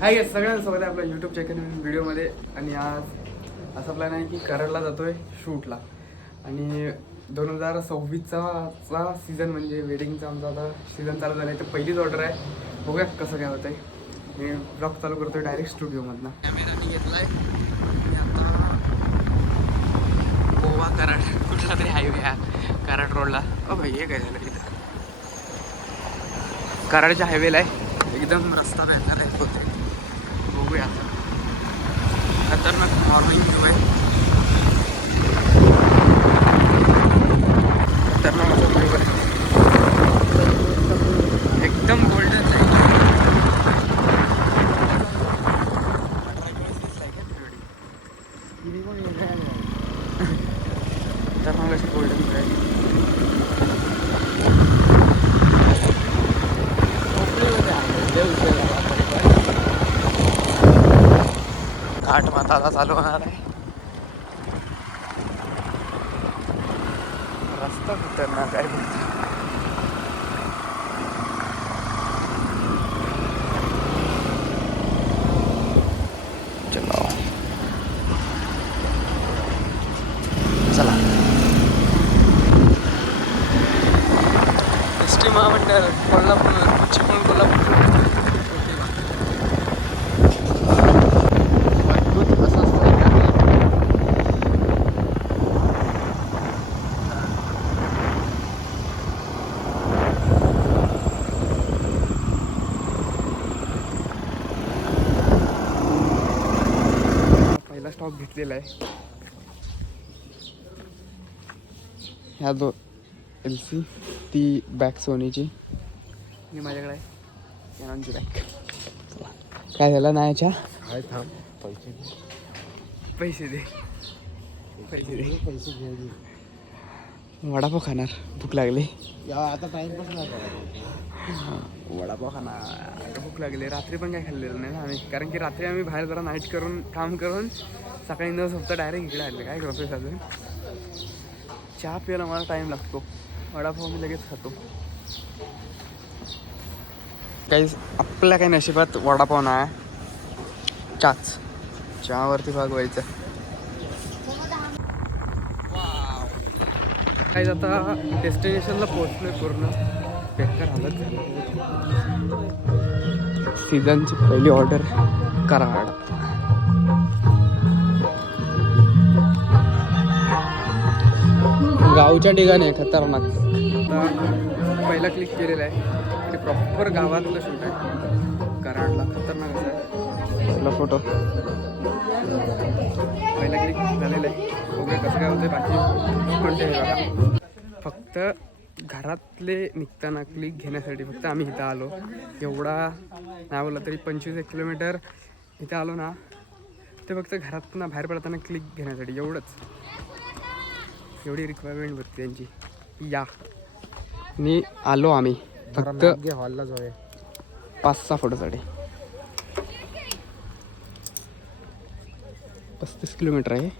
Hi guys, सगळ्यांसोबत आहे आपल्या यूट्यूब चॅनल व्हिडिओमध्ये. आणि आज असा प्लॅन आहे की कराडला जातोय शूटला. आणि 2026चा सीझन म्हणजे वेडिंगचा आमचा आता सीझन चालू झाला आहे. तर पहिलीच ऑर्डर आहे, बघूया कसं काय होतं आहे. मी ब्लॉग चालू करतोय डायरेक्ट स्टुडिओमधनं. आम्ही घेतला आहे आता गोवा कराड कुठला तरी हायवे आहे कराड रोडला. भाई हे काय झालं इथं कराडच्या हायवेला आहे, एकदम रस्ता बॅनर आहे होते. बघूया आता खतरनाक मॉर्निंग व्ह्यू आहे, खतरनाक असं व्ह्यू आहे, एकदम गोल्डन आहे. खतरनाक अशी गोल्डन आहे. घाट माताला चालू होणार आहे. रस्ता खतरनाक आहे. चला चला एस टी महामंडळ कोल्हापूर चिपळूण कोल्हापूर अद्भुत असं असतं. पहिला स्टॉप घेतलेला आहे ह्या एल सी, ती बॅग सोनीची आणि माझ्याकडे आहे कॅनॉनची बॅग. चला काय झालं नाही याच्या थांब पैसे पैसे दे पैसे दे. पैसे घे. वडापाव खाणार, भूक लागली. आता टाइमपास नाही करायचा. वडापाव खाणार, भूक लागली. रात्री पण काय खाल्लेलं नाही ना आम्ही, कारण की रात्री आम्ही बाहेर जरा नाईट करून काम करून सकाळी 9 वाजता डायरेक्ट इकडे आले. काय करतोय साधं, चहा प्यायला मला टाईम लागतो, वडापाव मी लगेच खातो. काही आपल्या काही नशिबात वडापाव नाही, चहावरती भागवायचं. काही आता डेस्टिनेशनला पोहोचलोय, पूर्ण बेकार हालत झाली. सीझनची पहिली ऑर्डर कराड. गावच्या ठिकाणी आहे खतरनाक. आता पहिला क्लिक केलेला आहे, ते प्रॉपर गावातलं शूट आहे कराडला. खतरनाक असं आहे. आपला फोटो पहिला क्लिक झालेला आहे, बघूया कसं काय होतं. बाकी कंटेंट बघा. फक्त घरातले निघताना क्लिक घेण्यासाठी फक्त आम्ही इथं आलो. एवढा नाही बोलला तरी 25 किलोमीटर इथं आलो ना, ते फक्त घरातनं बाहेर पडताना क्लिक घेण्यासाठी एवढंच. एवढी रिक्वायरमेंट होती त्यांची. या आणि आलो आम्ही फक्त हॉलला जाऊया 5-6 फोटोसाठी. 35 किलोमीटर आहे.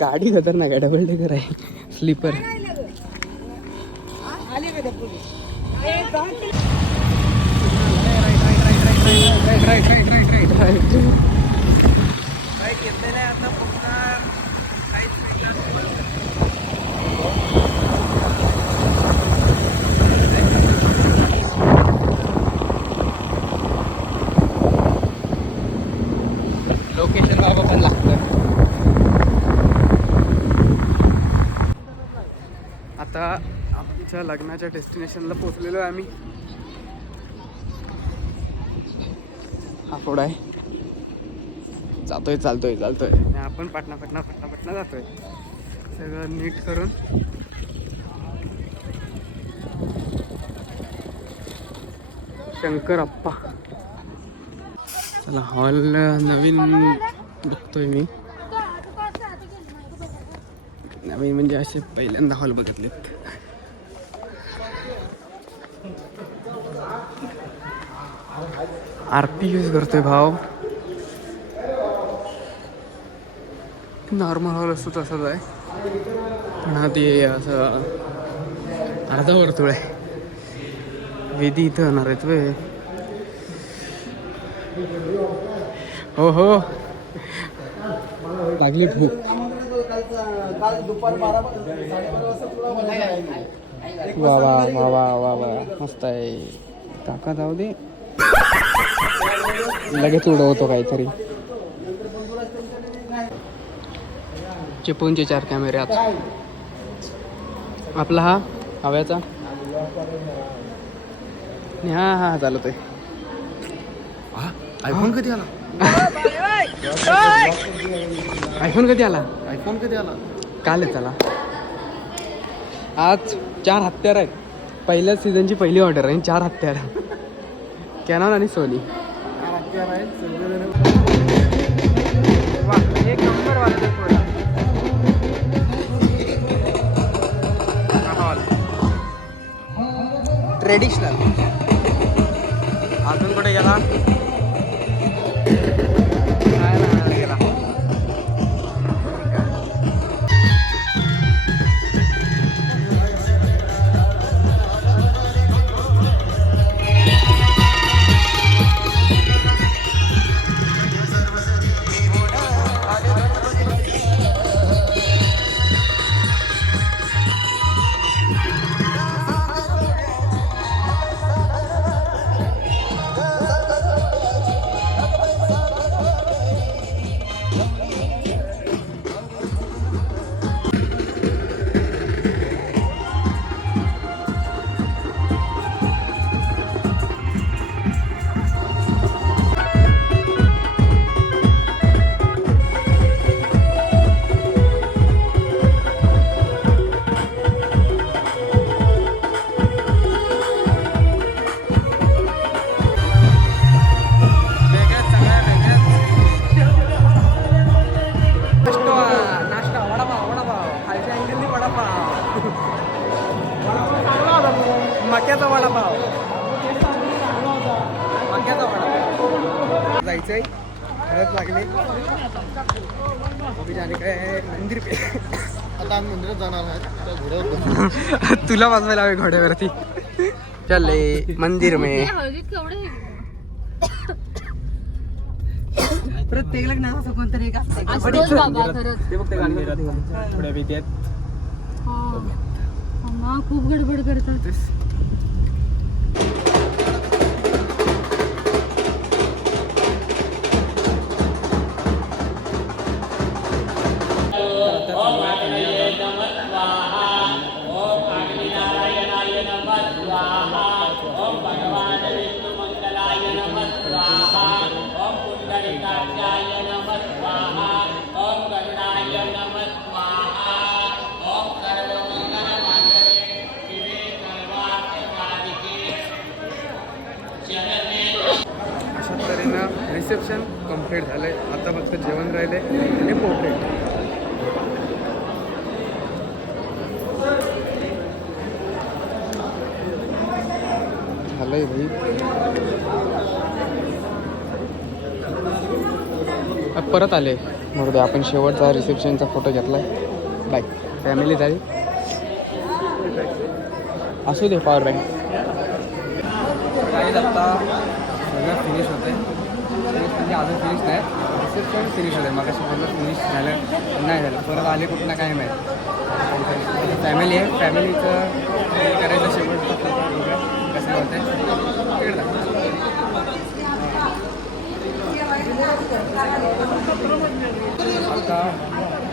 गाडी खतरनाक आहे, डबल डेकर आहे, स्लीपर. लोकेशन बाबा पण लागतं. आता आमच्या लग्नाच्या डेस्टिनेशनला पोहोचलेलो आहे आम्ही. हा फोड आहे, चालतोय आणि आपण पटना जातोय. सगळं नीट करून शंकर अप्पा. चला हॉल नवीन बघतोय मी. नवीन म्हणजे असे पहिल्यांदा हॉल बघितलेत. आरपी यूज करतोय भाव. नॉर्मल हॉल असतो तसंच आहे, पण हा ते असं अर्धा वर्तुळ आहे. वेदी इथं होणार आहेत वे. हो हो लागली भूक. वा वा वा वा वा वा मस्त आहे. काका जाऊ दे लगेच उडवतो काहीतरी. चिपळूणचे 4 कॅमेरे आता. आपला हा हव्याचा हा हा चालतोय. आयफोन कधी आला? आयफोन कधी आला? आयफोन कधी आला? काल आहे त्याला. आज 4 हत्यार आहेत. पहिल्याच सीझनची पहिली ऑर्डर आहे. 4 हत्यार कॅनॉन आणि सोनी. वा एक नंबर वाजता थोडा ट्रेडिशनल. अजून कुठे गेला? गेला. नाश्ता वडापाव वडापाव खालच्या अँगलनी वडापाव. मक्याचा वडापाव. मक्याचा वडापाव. जायचंय हळद लागले. जाणे काय मंदिर पे. आता आम्ही मंदिरात जाणार आहे घोड्यावर. तुला वाजवायला हवे घोड्यावरती. चले मंदिर में. प्रत्येक लग्नात कोणतरी का थोड्या भीती खूप गडबड करतात. रिसेप्शन कम्प्लीट झालंय. आता फक्त जेवण राहिले आणि पोर्ट्रेट. झालंय भाई. परत आले म्हणून आपण शेवटचा रिसेप्शनचा फोटो घेतलाय. बाय फॅमिली झाली. असू दे पॉवर बँक. आता सगळं फिनिश होते. म्हणजे अजून फिनिश नाही. रिसेप्शन फिनिश होते. मग सगळं फिनिश झालं नाही झालं. परत आले कुठं ना काय माहीत. फॅमिली आहे. फॅमिलीचं करायचं शेवटचा फोटो कसं होतं आता.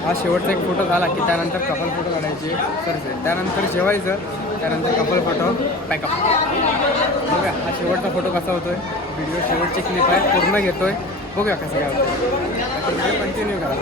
हा शेवटचा एक फोटो झाला की त्यानंतर कपल फोटो काढायचे करायचे. त्यानंतर जेवायचं. त्यानंतर कपल फोटो पॅकअप. बघूया हा शेवटचा फोटो कसा होतोय. व्हिडिओ शेवटची क्लिप आहे पूर्ण घेतोय. बघूया कसं काय होतं. व्हिडिओ कंटिन्यू करा.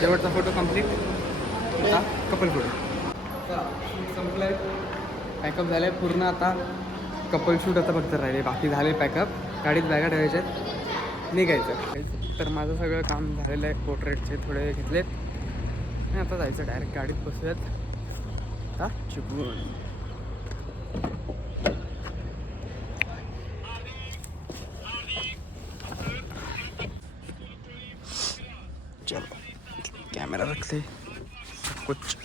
शेवटचा फोटो कंप्लीट. आता कपल फोटो संपलाय. पॅकअप झालं आहे पूर्ण. आता कपल शूट आता फक्त राहिले. बाकी झाले पॅकअप. गाडीत बॅगा ठेवायच्या आहेत. निघायचं. तर माझं सगळं काम झालेलं आहे. पोर्ट्रेटचे थोडे घेतलेत आणि आता जायचं डायरेक्ट गाडीत बसूयात आता चिपळूण. चलो कैमरा रखते कुछ.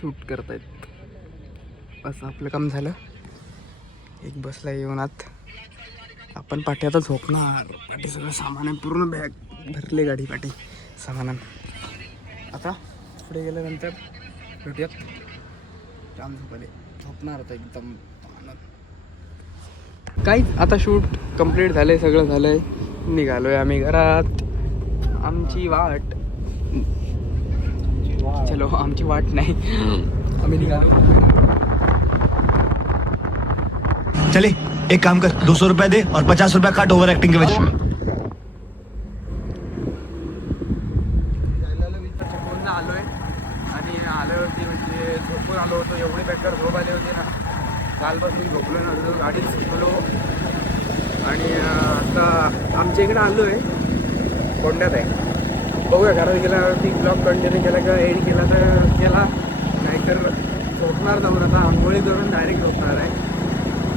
शूट करतायत. असं आपलं काम झालं. एक बसला येऊन आत. आपण पाठी आता झोपणार. पाठी सगळं सामान आहे, पूर्ण बॅग भरले गाडी पाठी सामानान. आता पुढे गेल्यानंतर भेटूयात. जाम झोपले, झोपणार आता एकदम. काहीच आता शूट कंप्लीट झालंय, सगळं झालंय. निघालोय आम्ही घरात. आमची वाट चलो, आमची वाट नाही, आम्ही निघालो. चले एक काम कर, 200 रुपया दे और 50 रुपया काट ओवर एक्टिंग के वजह चिपळूणला आलोय आणि आल्यावरती म्हणजे झोपून आलो होतो. एवढे बेकार झोप आले होते ना, कालपासून झोपलो नव्हतो, गाडीत झोपलो. आणि आता आमच्या इकडे आलो आहे, कोंड्यात आहे. बघूया घरात गेल्यावरती ब्लॉग कंटिन्यू केला का एड केला तर केला, नाहीतर झोपणार जाऊन. आता आंघोळी करून डायरेक्ट झोपणार आहे.